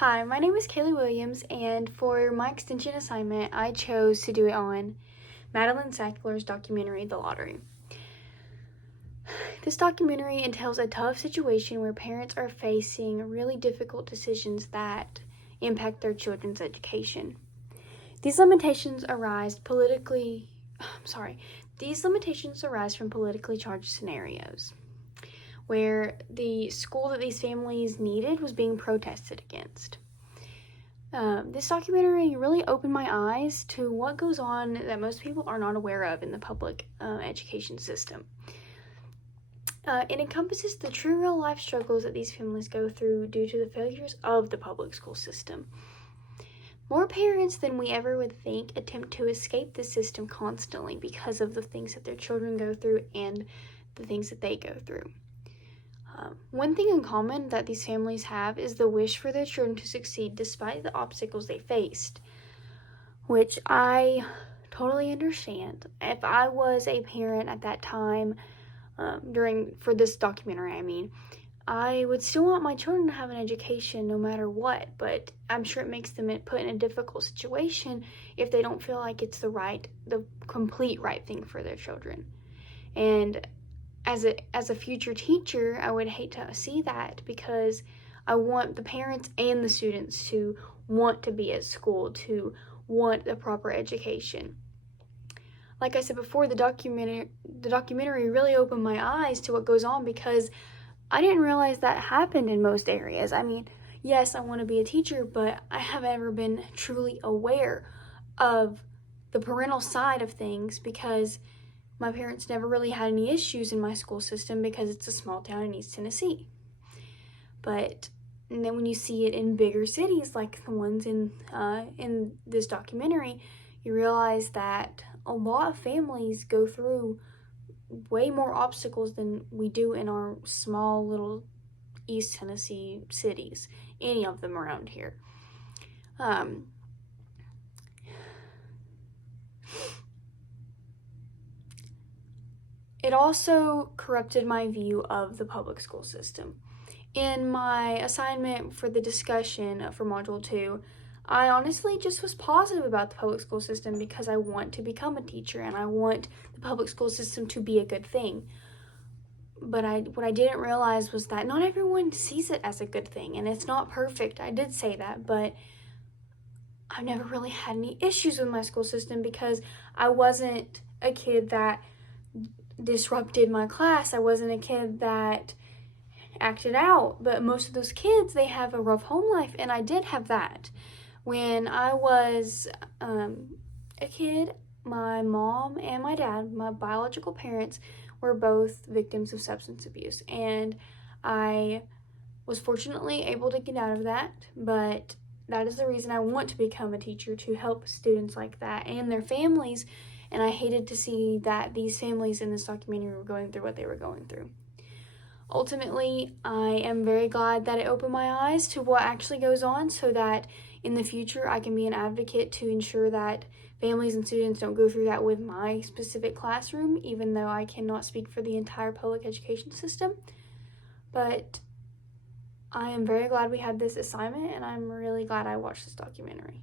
Hi, my name is Kaylee Williams, and for my extension assignment, I chose to do it on Madeline Sackler's documentary, The Lottery. This documentary entails a tough situation where parents are facing really difficult decisions that impact their children's education. These limitations arise from politically charged scenarios, where the school that these families needed was being protested against. This documentary really opened my eyes to what goes on that most people are not aware of in the public education system. It encompasses the true real-life struggles that these families go through due to the failures of the public school system. More parents than we ever would think attempt to escape the system constantly because of the things that their children go through and the things that they go through. One thing in common that these families have is the wish for their children to succeed despite the obstacles they faced, which I totally understand. If I was a parent at that time, for this documentary, I would still want my children to have an education no matter what, but I'm sure it makes them put in a difficult situation if they don't feel like it's the complete right thing for their children. And as a future teacher, I would hate to see that, because I want the parents and the students to want to be at school, to want the proper education. Like I said before, the documentary really opened my eyes to what goes on, because I didn't realize that happened in most areas. Yes, I want to be a teacher, but I haven't ever been truly aware of the parental side of things, because my parents never really had any issues in my school system because it's a small town in East Tennessee. And then when you see it in bigger cities like the ones in this documentary, you realize that a lot of families go through way more obstacles than we do in our small little East Tennessee cities, any of them around here. It also corrupted my view of the public school system. In my assignment for the discussion for Module 2, I honestly just was positive about the public school system because I want to become a teacher and I want the public school system to be a good thing. But what I didn't realize was that not everyone sees it as a good thing, and it's not perfect. I did say that, but I've never really had any issues with my school system because I wasn't a kid that disrupted my class. I wasn't a kid that acted out, but most of those kids, they have a rough home life, and I did have that. When I was a kid, my mom and my dad, my biological parents, were both victims of substance abuse, and I was fortunately able to get out of that, but that is the reason I want to become a teacher, to help students like that and their families. And I hated to see that these families in this documentary were going through what they were going through. Ultimately, I am very glad that it opened my eyes to what actually goes on, so that in the future I can be an advocate to ensure that families and students don't go through that with my specific classroom, even though I cannot speak for the entire public education system. But I am very glad we had this assignment, and I'm really glad I watched this documentary.